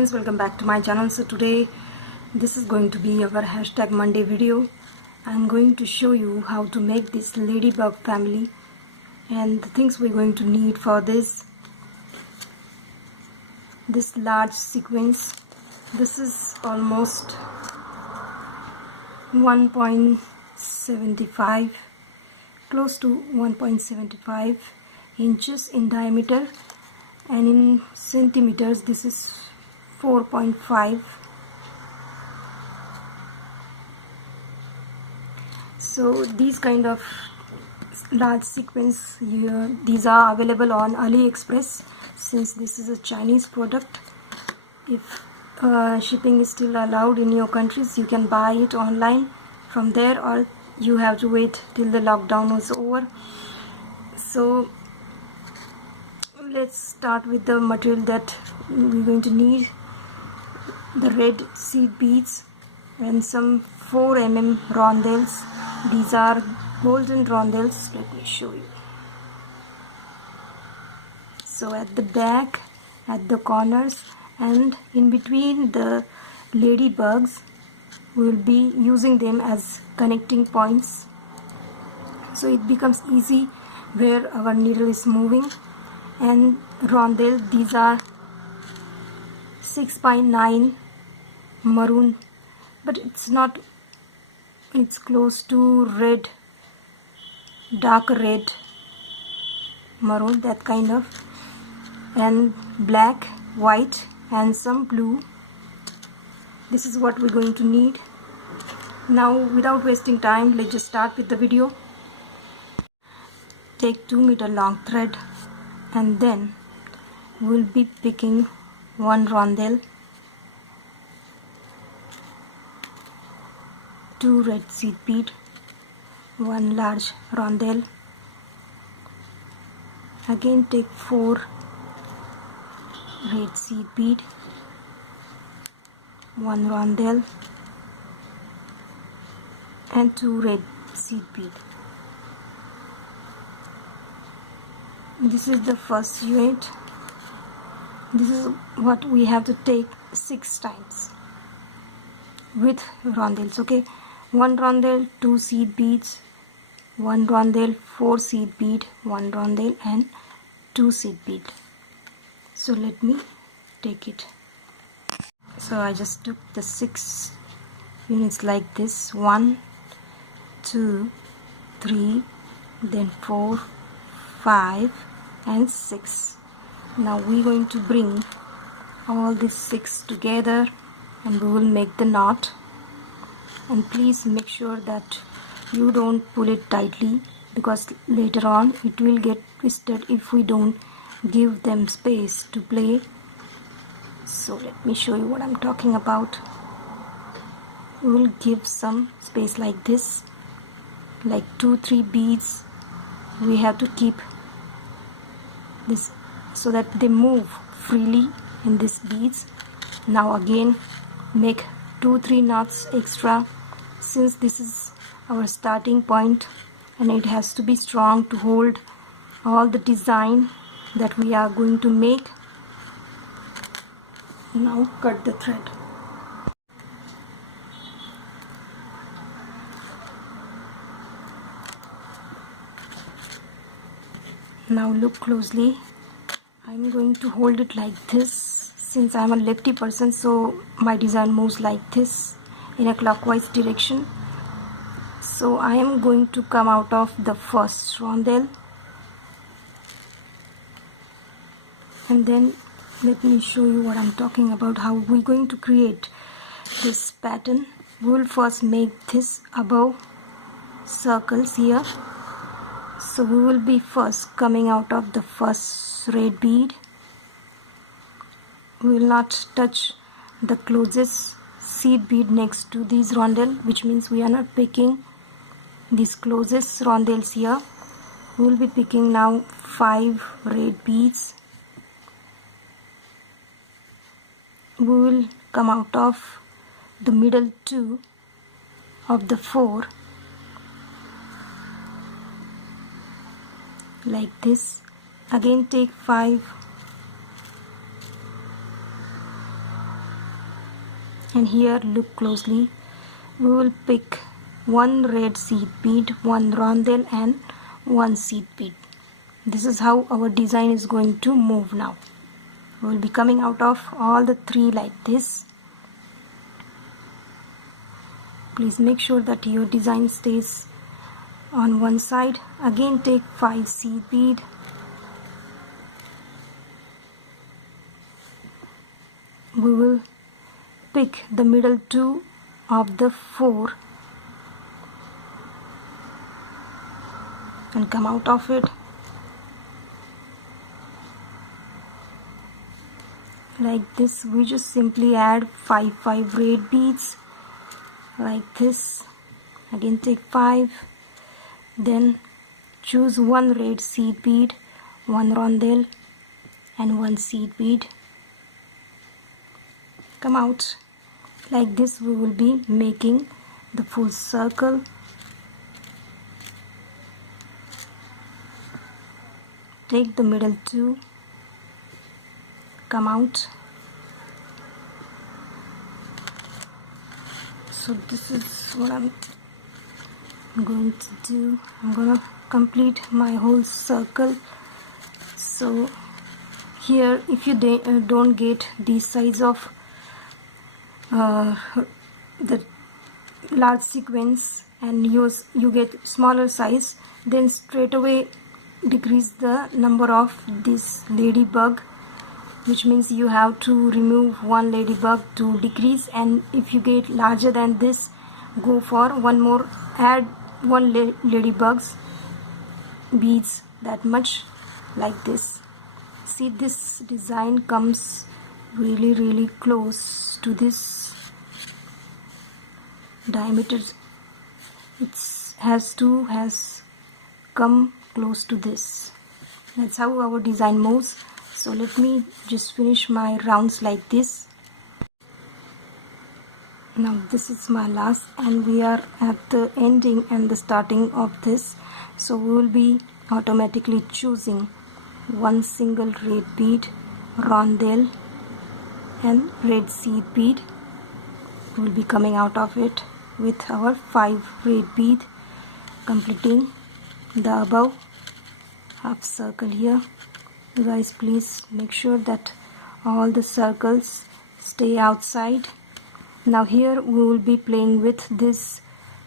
friends, welcome back to my channel. So today this is going to be our hashtag Monday video. I'm going to show you how to make this ladybug family and the things we're going to need for this large sequence. This is almost 1.75, close to 1.75 inches in diameter, and in centimeters this is 4.5. So these kind of large sequence here, these are available on AliExpress. Since this is a Chinese product, if shipping is still allowed in your countries, you can buy it online from there, or you have to wait till the lockdown is over. So let's start with the material that we're going to need. The red seed beads and some 4 mm rondelles. These are golden rondelles. Let me show you. So at the back, at the corners, and in between the ladybugs, we will be using them as connecting points, so it becomes easy where our needle is moving. And rondelle, these are 6x9 maroon, but it's not, it's close to red, dark red maroon, that kind of, and black, white, and some blue. This is what we're going to need. Now without wasting time, let's just start with the video. Take 2 meter long thread, and then we'll be picking 1 rondelle, 2 red seed bead, 1 large rondelle, again take 4 red seed bead, 1 rondelle, and 2 red seed bead. This is the first unit. This is what we have to take 6 times with rondelles. Okay, 1 rondelle, 2 seed beads, 1 rondelle, 4 seed bead, 1 rondelle, and 2 seed bead. So let me take it. So I just took the 6 units like this: 1, 2, 3, then 4, 5, and 6. Now we're going to bring all these 6 together and we will make the knot. And please make sure that you don't pull it tightly, because later on it will get twisted if we don't give them space to play. So let me show you what I'm talking about. We will give some space like this, like 2-3 beads. We have to keep this so that they move freely in these beads. Now again make 2-3 knots extra, since this is our starting point and it has to be strong to hold all the design that we are going to make. Now cut the thread. Now look closely. I'm going to hold it like this, since I'm a lefty person, so my design moves like this in a clockwise direction. So I am going to come out of the first rondelle, and then let me show you what I'm talking about, how we're going to create this pattern. We will first make this above circles here. So we will be first coming out of the first red bead. We will not touch the closest seed bead next to these rondelle, which means we are not picking these closest rondelles here. We will be picking now 5 red beads. We will come out of the middle 2 of the 4 like this. Again take 5 and here look closely. We will pick one red seed bead, one rondelle and one seed bead. This is how our design is going to move now. We will be coming out of all the three like this. Please make sure that your design stays on one side. Again take 5 seed bead. We will pick the middle two of the 4 and come out of it like this. We just simply add 5 red beads like this. Again take 5, then choose one red seed bead, one rondelle and one seed bead. Come out like this. We will be making the full circle. Take the middle two, come out. So this is what I'm going to do. I'm gonna complete my whole circle. So here, if you don't get these sides of the large sequence and you get smaller size, then straight away decrease the number of this ladybug, which means you have to remove one ladybug to decrease, and if you get larger than this, go for one more, add one ladybugs beads, that much, like this. See, this design comes really close to this diameter. It has come close to this. That's how our design moves. So let me just finish my rounds like this. Now this is my last, and we are at the ending and the starting of this. So we will be automatically choosing one single red bead, rondelle and red seed bead. We will be coming out of it with our 5 red bead, completing the above half circle here. You guys, please make sure that all the circles stay outside. Now here we will be playing with this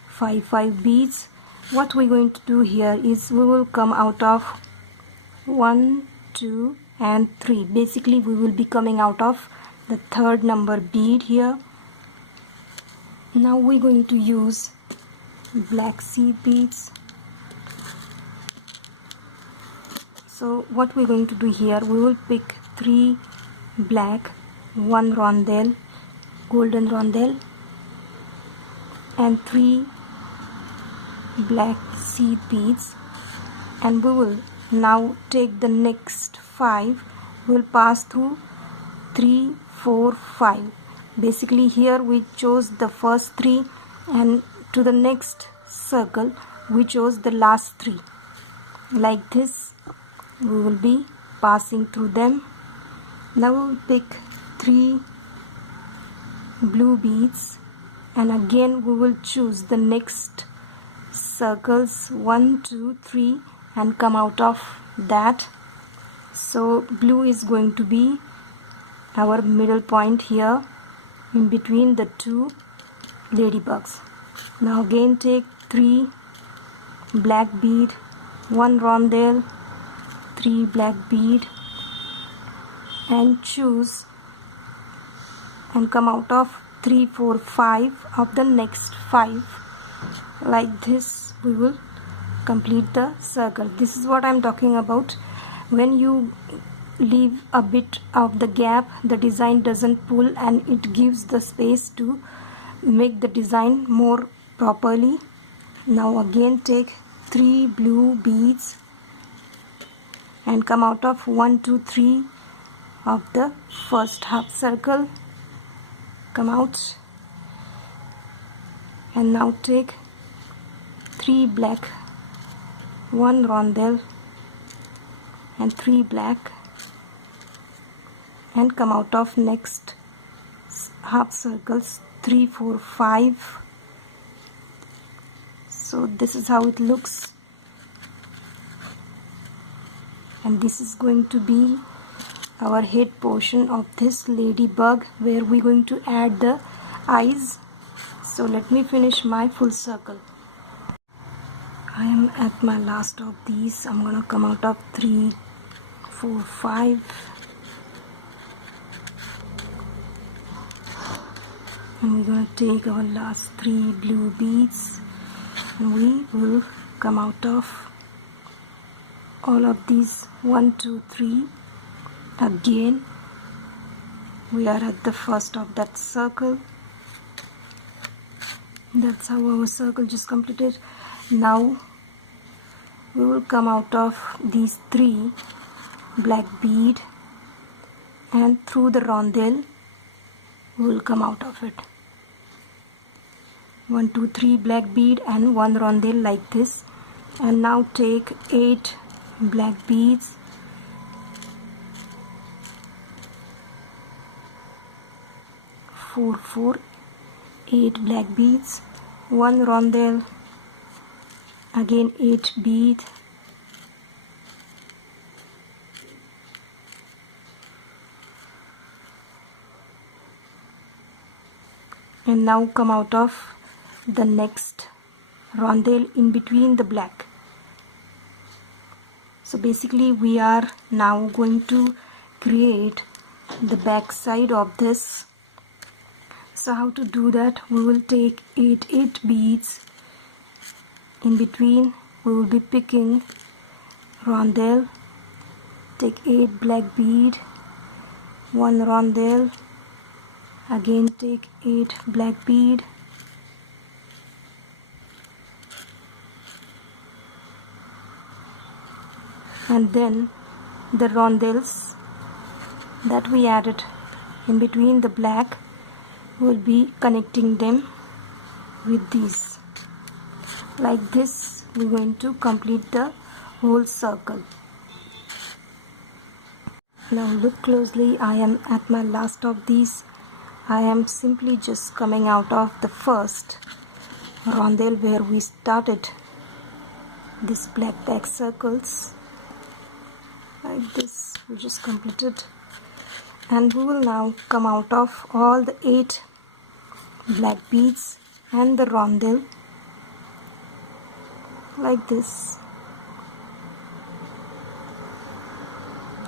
5 beads. What we're going to do here is we will come out of 1, 2 and 3. Basically we will be coming out of the third number bead here. Now we're going to use black seed beads. So what we're going to do here, we will pick 3 black, 1 rondelle, golden rondelle and 3 black seed beads, and we will now take the next 5. We'll pass through 3, 4, 5. Basically here we chose the first 3, and to the next circle we chose the last 3. Like this we will be passing through them. Now we will pick 3 blue beads, and again we will choose the next circles 1, 2, 3 and come out of that. So blue is going to be our middle point here in between the 2 ladybugs. Now again take 3 black bead, 1 rondelle, 3 black bead and choose and come out of 3, 4, 5 of the next 5. Like this we will complete the circle. This is what I'm talking about. When you leave a bit of the gap, the design doesn't pull and it gives the space to make the design more properly. Now again take 3 blue beads and come out of 1, 2, 3 of the first half circle. Come out, and now take 3 black, 1 rondelle and 3 black and come out of next half circles 3 4 5. So this is how it looks, and this is going to be our head portion of this ladybug, where we're going to add the eyes. So let me finish my full circle. I am at my last of these. I'm gonna come out of 3 4 5, and we're gonna take our last 3 blue beads, and we will come out of all of these 1 2 3. Again we are at the first of that circle. That's how our circle just completed. Now we will come out of these 3 black bead, and through the rondelle we will come out of it. 1 2 3 black bead and 1 rondelle like this. And now take 8 black beads, 4 4, 8 black beads, 1 rondelle, again 8 bead, and now come out of the next rondelle in between the black. So basically we are now going to create the back side of this. So how to do that? We will take 8 beads. In between we will be picking rondelle, take 8 black bead, 1 rondelle, again take 8 black bead, and then the rondelles that we added in between the black, will be connecting them with these. Like this we're going to complete the whole circle. Now look closely. I am at my last of these. I am simply just coming out of the first rondelle where we started this black back circles. Like this we just completed, and we will now come out of all the 8 black beads and the rondelle like this.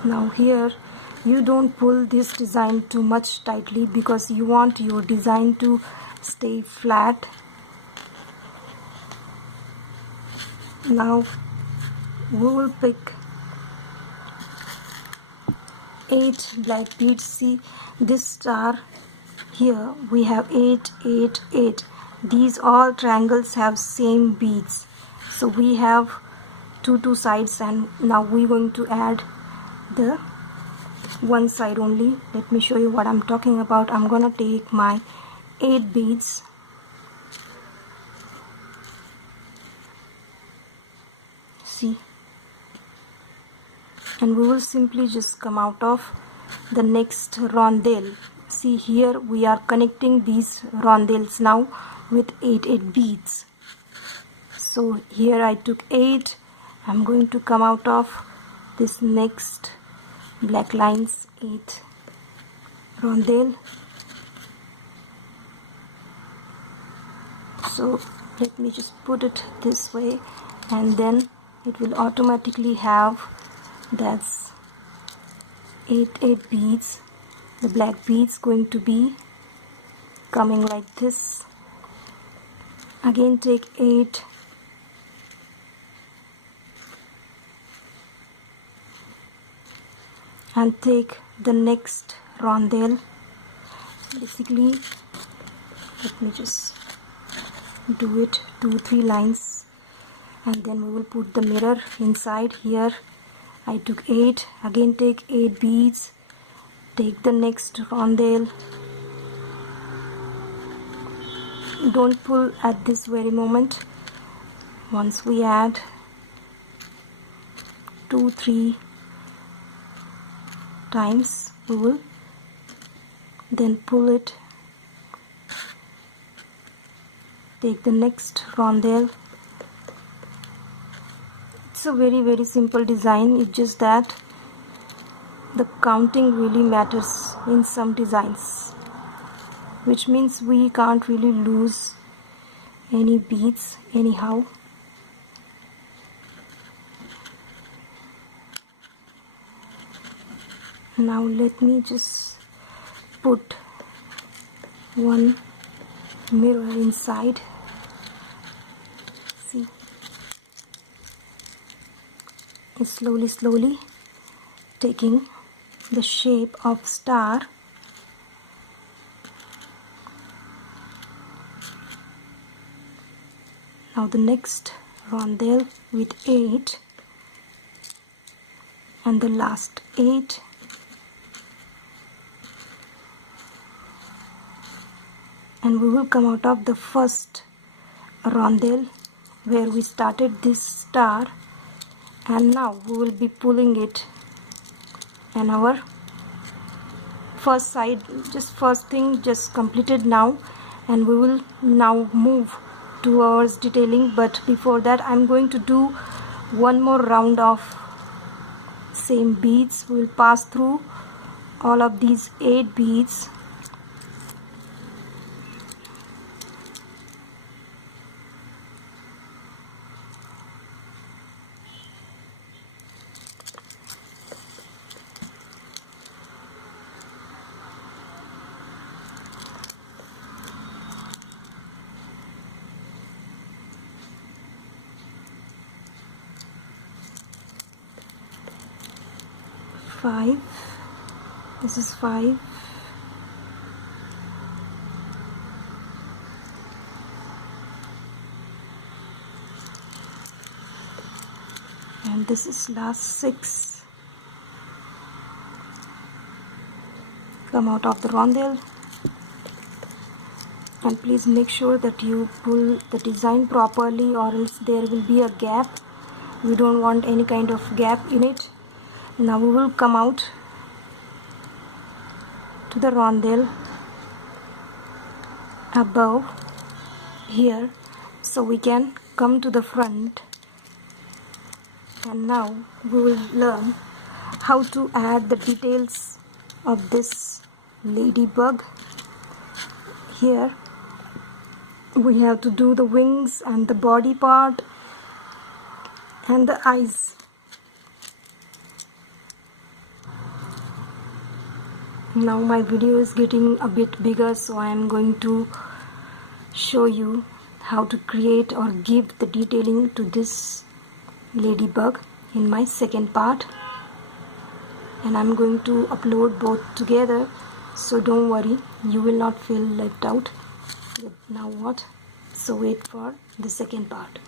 Now here you don't pull this design too much tightly, because you want your design to stay flat. Now we will pick 8 black beads. See this star here, we have 8 8 8. These all triangles have same beads, so we have two sides, and now we're going to add the one side only. Let me show you what I'm talking about. I'm gonna take my 8 beads, see, and we will simply just come out of the next rondelle. See here we are connecting these rondelles now with 8 beads. So here I took 8. I'm going to come out of this next black lines, 8 rondelle. So let me just put it this way, and then it will automatically have that's 8 beads. The black beads going to be coming like this. Again take 8, and take the next rondelle. Basically let me just do it 2-3 lines, and then we will put the mirror inside. Here I took 8, again take 8 beads, take the next rondelle. Don't pull at this very moment. Once we add 2-3 times, we will then pull it take the next rondelle. It's a very simple design. It's just that the counting really matters in some designs, which means we can't really lose any beads anyhow. Now let me just put one mirror inside. See, it's slowly taking the shape of star. Now the next rondelle with 8 and the last 8. And we will come out of the first rondelle where we started this star, and now we will be pulling it, and our first side, first thing just completed now, and we will now move towards detailing. But before that, I'm going to do one more round of same beads. We will pass through all of these 8 beads. Five. This is 5. And this is last 6. Come out of the rondelle, and please make sure that you pull the design properly, or else there will be a gap. We don't want any kind of gap in it. Now we will come out to the rondelle above here, so we can come to the front. And now we will learn how to add the details of this ladybug. Here we have to do the wings and the body part and the eyes. Now my video is getting a bit bigger, so I am going to show you how to create or give the detailing to this ladybug in my second part, and I'm going to upload both together, so don't worry, you will not feel left out. Now what? So wait for the second part.